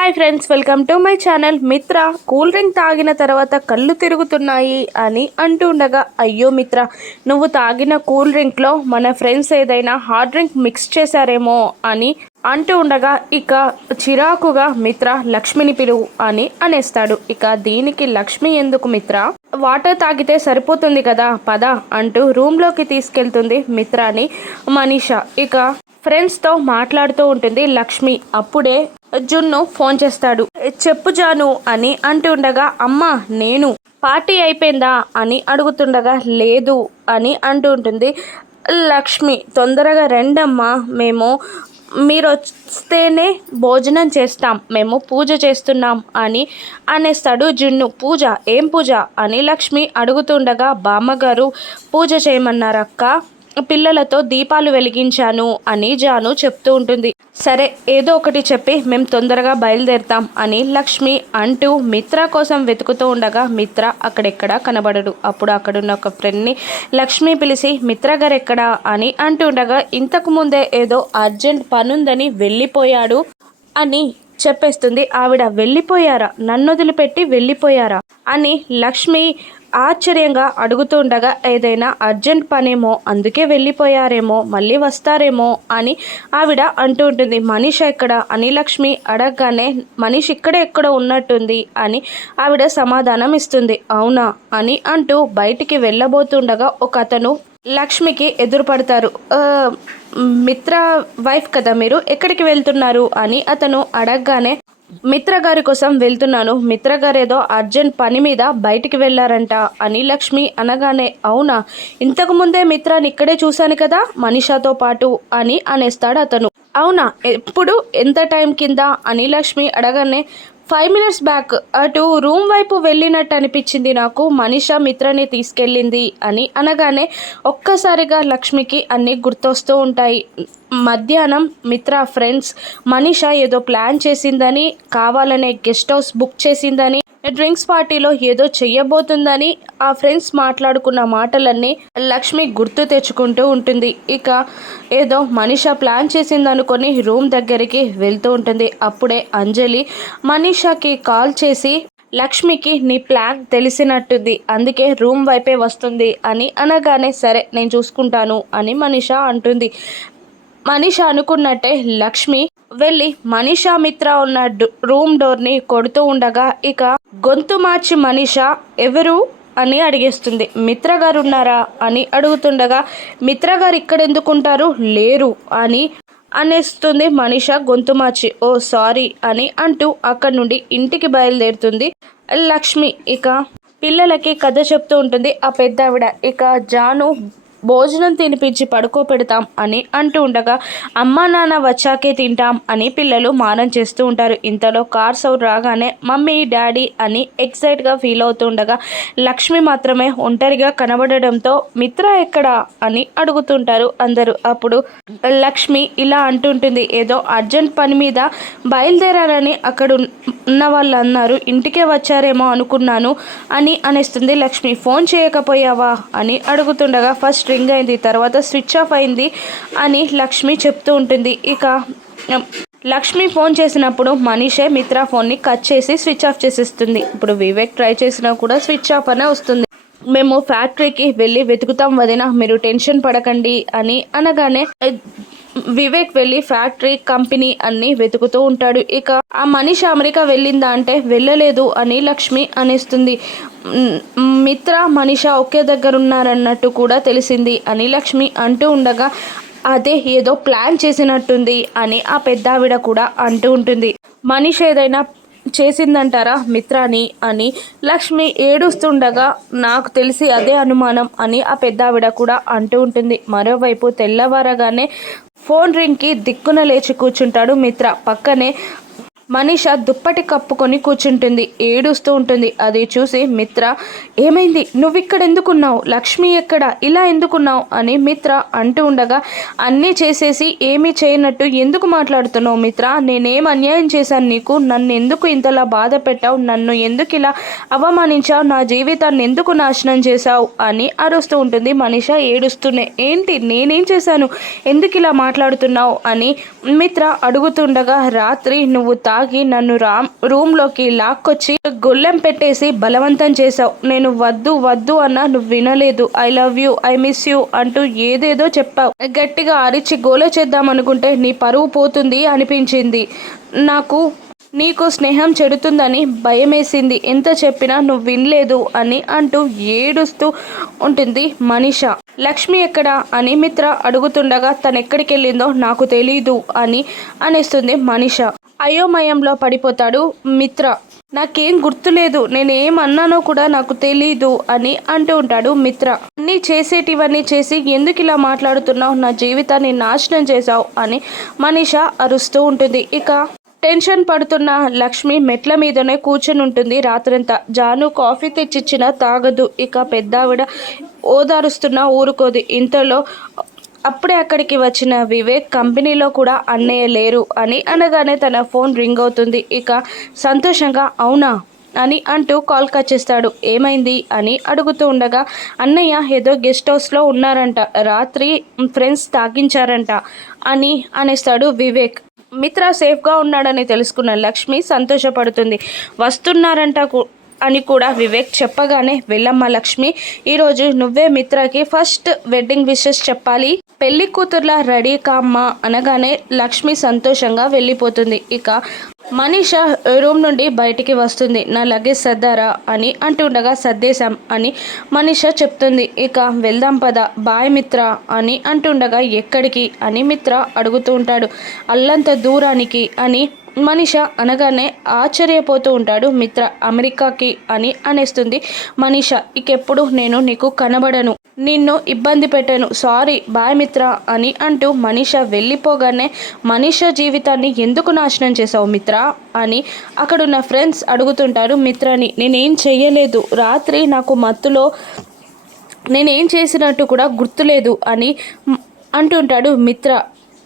Hi friends welcome to my channel. Mitra cool drink తాగిన తర్వాత కళ్ళు తిరుగుతున్నాయి అని అంటూ ఉండగా అయ్యో మిత్ర నువ్వు తాగిన కూల్ డ్రింక్లో మన ఫ్రెండ్స్ ఏదైనా హాట్ డ్రింక్ మిక్స్ చేశారేమో అని అంటూ ఉండగా ఇక చిరాకుగా మిత్ర లక్ష్మిని పిలువు అని అనేస్తాడు. ఇక దీనికి లక్ష్మి ఎందుకు మిత్ర? వాటర్ తాగితే సరిపోతుంది కదా పద అంటూ రూమ్లోకి తీసుకెళ్తుంది మిత్రాని మనీష. ఇక ఫ్రెండ్స్తో మాట్లాడుతూ ఉంటుంది లక్ష్మి. అప్పుడే జున్ను ఫోన్ చేస్తాడు. చెప్పు జాను అని అంటుండగా అమ్మ నేను పార్టీ అయిపోయిందా? అని అడుగుతుండగా లేదు అని అంటూ ఉంటుంది లక్ష్మి. తొందరగా రెండమ్మా మేము మీరు వస్తేనే భోజనం చేస్తాం మేము పూజ చేస్తున్నాం అని అనేస్తాడు జున్ను. పూజ? ఏం పూజ? అని లక్ష్మి అడుగుతుండగా బామ్మగారు పూజ చేయమన్నారక్క? పిల్లలతో దీపాలు వెలిగించాను అని జాను చెప్తూ ఉంటుంది. సరే ఏదో ఒకటి చెప్పి మేము తొందరగా బయలుదేరుతాం అని లక్ష్మి అంటూ మిత్ర కోసం వెతుకుతూ ఉండగా మిత్ర అక్కడెక్కడా కనబడడు. అప్పుడు అక్కడున్న ఒక ఫ్రెండ్ని లక్ష్మి పిలిచి మిత్ర గారు ఎక్కడా అని అంటూ ఉండగా ఇంతకు ముందే ఏదో అర్జెంట్ పనుందని వెళ్ళిపోయాడు అని చెప్పేస్తుంది. ఆవిడ వెళ్ళిపోయారా? నన్ను వదిలిపెట్టి వెళ్ళిపోయారా? అని లక్ష్మి ఆశ్చర్యంగా అడుగుతుండగా ఏదైనా అర్జెంట్ పనేమో అందుకే వెళ్ళిపోయారేమో మళ్ళీ వస్తారేమో అని ఆవిడ అంటూ ఉంటుంది మనీష్ ఎక్కడ? అని లక్ష్మి అడగగానే మనీష్ ఇక్కడ ఎక్కడ ఉన్నట్టుంది అని ఆవిడ సమాధానం ఇస్తుంది. అవునా? అని అంటూ బయటికి వెళ్ళబోతుండగా ఒక అతను లక్ష్మికి ఎదురుపడతారు. మిత్ర వైఫ్ కదా మీరు? ఎక్కడికి వెళ్తున్నారు? అని అతను అడగగానే మిత్ర గారి కోసం వెళ్తున్నాను. మిత్ర గారు ఏదో అర్జెంట్ పని మీద బయటికి వెళ్ళారంట అని లక్ష్మి అనగానే అవునా? ఇంతకు ముందే మిత్రాన్ని ఇక్కడే చూశాను కదా మనీషాతో పాటు అని అనేస్తాడు అతను. అవునా? ఎప్పుడు? ఎంత టైం కింద? అని లక్ష్మి అడగానే ఫైవ్ మినిట్స్ బ్యాక్ అటు రూమ్ వైపు వెళ్ళినట్టు అనిపించింది నాకు. మనీషా మిత్రని తీసుకెళ్ళింది అని అనగానే ఒక్కసారిగా లక్ష్మికి అన్నీ గుర్తొస్తూ ఉంటాయి. మధ్యాహ్నం మిత్ర ఫ్రెండ్స్ మనీషా ఏదో ప్లాన్ చేసిందని కావాలనే గెస్ట్ హౌస్ బుక్ చేసిందని డ్రింక్స్ పార్టీలో ఏదో చెయ్యబోతుందని ఆ ఫ్రెండ్స్ మాట్లాడుకున్న మాటలన్నీ లక్ష్మి గుర్తు తెచ్చుకుంటూ ఉంటుంది. ఇక ఏదో మనీష ప్లాన్ చేసిందనుకొని రూమ్ దగ్గరికి వెళ్తూ ఉంటుంది. అప్పుడే అంజలి మనీషాకి కాల్ చేసి లక్ష్మికి నీ ప్లాన్ తెలిసినట్టుంది. అందుకే రూమ్ వైపే వస్తుంది అని అనగానే సరే నేను చూసుకుంటాను అని మనిష అంటుంది. మనిషి అనుకున్నట్టే లక్ష్మి వెళ్ళి మనీషా మిత్ర ఉన్న రూమ్ రూమ్ డోర్ని కొడుతూ ఉండగా ఇక గొంతు మార్చి మనీషా ఎవరు? అని అడిగేస్తుంది. మిత్ర గారు ఉన్నారా అని అడుగుతుండగా మిత్ర గారు ఇక్కడ ఎందుకుంటారు లేరు అని అనేస్తుంది మనిష గొంతు మార్చి. ఓ సారీ అని అంటూ అక్కడి నుండి ఇంటికి బయలుదేరుతుంది లక్ష్మి. ఇక పిల్లలకి కథ చెప్తూ ఉంటుంది ఆ పెద్దావిడ. ఇక జాను భోజనం తినిపించి పడుకోపెడతాం అని అంటూ ఉండగా అమ్మా నాన్న వచ్చాకే తింటాం అని పిల్లలు మారం చేస్తూ ఉంటారు. ఇంతలో కార్ సౌండ్ రాగానే మమ్మీ డాడీ అని ఎక్సైట్గా ఫీల్ అవుతూ ఉండగా లక్ష్మి మాత్రమే ఒంటరిగా కనబడడంతో మిత్ర ఎక్కడా? అని అడుగుతుంటారు అందరూ. అప్పుడు లక్ష్మి ఇలా అంటుంటుంది ఏదో అర్జెంట్ పని మీద బయలుదేరారని అక్కడ ఉన్న వాళ్ళు అన్నారు ఇంటికే వచ్చారేమో అనుకున్నాను అని అనేస్తుంది లక్ష్మి. ఫోన్ చేయకపోయావా? అని అడుగుతుండగా ఫస్ట్ రింగ్ అయింది తర్వాత స్విచ్ ఆఫ్ అయింది అని లక్ష్మి చెప్తూ ఉంటుంది. ఇక లక్ష్మి ఫోన్ చేసినప్పుడు మనీషే మిత్ర ఫోన్ని కట్ చేసి స్విచ్ ఆఫ్ చేసేస్తుంది. ఇప్పుడు వివేక్ ట్రై చేసినా కూడా స్విచ్ ఆఫ్ అనే వస్తుంది. మేము ఫ్యాక్టరీకి వెళ్ళి వెతుకుతాం వదిన మీరు టెన్షన్ పడకండి అని అనగానే వివేక్ వెళ్ళి ఫ్యాక్టరీ కంపెనీ అన్ని వెతుకుతూ ఉంటాడు. ఇక ఆ మనిషి అమెరికా వెళ్ళిందా అంటే వెళ్ళలేదు అని లక్ష్మి అనేస్తుంది. మిత్ర మనిష ఒకే దగ్గర ఉన్నారన్నట్టు కూడా తెలిసింది అని లక్ష్మి అంటూ ఉండగా అదే ఏదో ప్లాన్ చేసినట్టుంది అని ఆ పెద్దావిడ కూడా అంటూ ఉంటుంది. మనిషి ఏదైనా చేసిందంటారా మిత్రాని అని లక్ష్మి ఏడుస్తుండగా నాకు తెలిసి అదే అనుమానం అని ఆ పెద్దావిడ కూడా అంటూ ఉంటుంది. మరోవైపు తెల్లవారగానే ఫోన్ రింగ్కి దిక్కున లేచి కూర్చుంటాడు మిత్ర. పక్కనే మనీష దుప్పటి కప్పుకొని కూర్చుంటుంది ఏడుస్తూ ఉంటుంది. అది చూసి మిత్ర ఏమైంది? నువ్వు ఇక్కడ ఎందుకున్నావు లక్ష్మి ఎక్కడ? ఇలా ఎందుకున్నావు? అని మిత్ర అంటూ ఉండగా అన్నీ చేసేసి ఏమీ చేయనట్టు ఎందుకు మాట్లాడుతున్నావు మిత్ర? నేనేం అన్యాయం చేశాను నీకు? నన్ను ఎందుకు ఇంతలా బాధ పెట్టావు? నన్ను ఎందుకు ఇలా అవమానించావు? నా జీవితాన్ని ఎందుకు నాశనం చేశావు? అని అరుస్తూ ఉంటుంది మనీష ఏడుస్తూనే. ఏంటి? నేనేం చేశాను? ఎందుకు ఇలా మాట్లాడుతున్నావు? అని మిత్ర అడుగుతుండగా రాత్రి నువ్వు తా తాగి నన్ను రామ్ రూమ్లోకి లాక్కొచ్చి గొల్లెం పెట్టేసి బలవంతం చేశావు. నేను వద్దు వద్దు అన్నా నువ్వు వినలేదు. I love you I miss you అంటూ ఏదేదో చెప్పావు. గట్టిగా అరిచి గోల చేద్దామనుకుంటే నీ పరువు పోతుంది అనిపించింది. నాకు నీకు స్నేహం చెడుతుందని భయమేసింది. ఎంత చెప్పినా నువ్వు వినలేదు అని అంటూ ఏడుస్తూ ఉంటుంది మనిష. లక్ష్మి ఎక్కడ? అని మిత్ర అడుగుతుండగా తనెక్కడికి వెళ్ళిందో నాకు తెలీదు అని అనేస్తుంది మనిష. అయోమయంలో పడిపోతాడు మిత్ర. నాకేం గుర్తులేదు నేనేమన్నానో కూడా నాకు తెలీదు అని అంటూ ఉంటాడు మిత్ర. అన్నీ చేసేటివన్నీ చేసి ఎందుకు ఇలా మాట్లాడుతున్నావు? నా జీవితాన్ని నాశనం చేశావు అని మనిష అరుస్తూ ఉంటుంది. ఇక టెన్షన్ పడుతున్న లక్ష్మి మెట్ల మీదనే కూర్చుని ఉంటుంది రాత్రంతా. జాను కాఫీ తెచ్చిచ్చిన తాగదు. ఇక పెద్దావిడ ఓదారుస్తున్నా ఊరుకోదు. ఇంతలో అప్పుడే అక్కడికి వచ్చిన వివేక్ కంపెనీలో కూడా అన్నయ్య లేరు అని అనగానే తన ఫోన్ రింగ్ అవుతుంది. ఇక సంతోషంగా అవునా అని అంటూ కాల్ కట్ చేస్తాడు. ఏమైంది అని అడుగుతూ ఉండగా అన్నయ్య ఏదో గెస్ట్ హౌస్లో ఉన్నారంట. రాత్రి ఫ్రెండ్స్ తాగించారంట అని అనేస్తాడు వివేక్. మిత్ర సేఫ్గా ఉన్నాడని తెలుసుకున్న లక్ష్మి సంతోషపడుతుంది. వస్తున్నారంట కు- అని కూడా వివేక్ చెప్పగానే వెళ్ళమ్మ లక్ష్మి ఈరోజు నువ్వే మిత్రకి ఫస్ట్ వెడ్డింగ్ విషెస్ చెప్పాలి. పెళ్ళి కూతుర్లా రెడీ కామ్మా అనగానే లక్ష్మి సంతోషంగా వెళ్ళిపోతుంది. ఇక మనీష రూమ్ నుండి బయటికి వస్తుంది. నా లగేజ్ సర్దారా అని అంటుండగా సర్దేశాం అని మనీష చెప్తుంది. ఇక వెళ్దాం పద బాయ్ మిత్ర అని అంటుండగా ఎక్కడికి? అని మిత్ర అడుగుతూ ఉంటాడు. అల్లంత దూరానికి అని మనిష అనగానే ఆశ్చర్యపోతూ ఉంటాడు మిత్ర అమెరికాకి అని అనేస్తుంది. మనిష ఇకెప్పుడు నేను నీకు కనబడను నిన్ను ఇబ్బంది పెట్టాను సారీ బాయ్ మిత్ర అని అంటూ మనీష వెళ్ళిపోగానే మనీష జీవితాన్ని ఎందుకు నాశనం చేసావు మిత్ర అని అక్కడున్న ఫ్రెండ్స్ అడుగుతుంటారు. మిత్రని నేనేం చెయ్యలేదు రాత్రి నాకు మత్తులో నేనేం చేసినట్టు కూడా గుర్తులేదు అని అంటుంటాడు మిత్ర.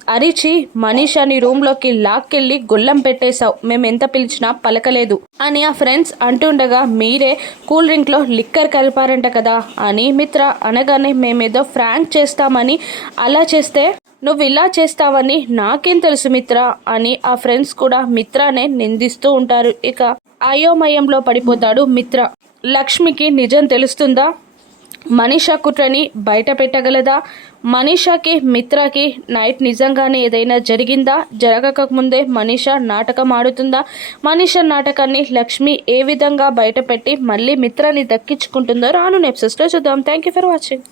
అరిచి మనీషాని రూమ్లోకి లాక్కెళ్ళి గొల్లం పెట్టేశావు. మేము ఎంత పిలిచినా పలకలేదు. అని ఆ ఫ్రెండ్స్ అంటుండగా మీరే కూల్ డ్రింక్లో లిక్కర్ కలిపారంట కదా అని మిత్ర అనగానే మేమేదో ఫ్రాంక్ చేస్తామని అలా చేస్తే నువ్వు ఇలా చేస్తావని నాకేం తెలుసు మిత్ర అని ఆ ఫ్రెండ్స్ కూడా మిత్రానే నిందిస్తూ ఉంటారు. ఇక అయోమయంలో పడిపోతాడు మిత్ర. లక్ష్మికి నిజం తెలుస్తుందా? మనీషా కుట్రని బయట పెట్టగలదా? మనీషాకి మిత్రకి నైట్ నిజంగానే ఏదైనా జరిగిందా? జరగక ముందే మనీషా నాటకం ఆడుతుందా? మనీషా నాటకాన్ని లక్ష్మి ఏ విధంగా బయటపెట్టి మళ్ళీ మిత్రాన్ని దక్కించుకుంటుందో రాను నెప్సెస్లో చూద్దాం. Thank you for watching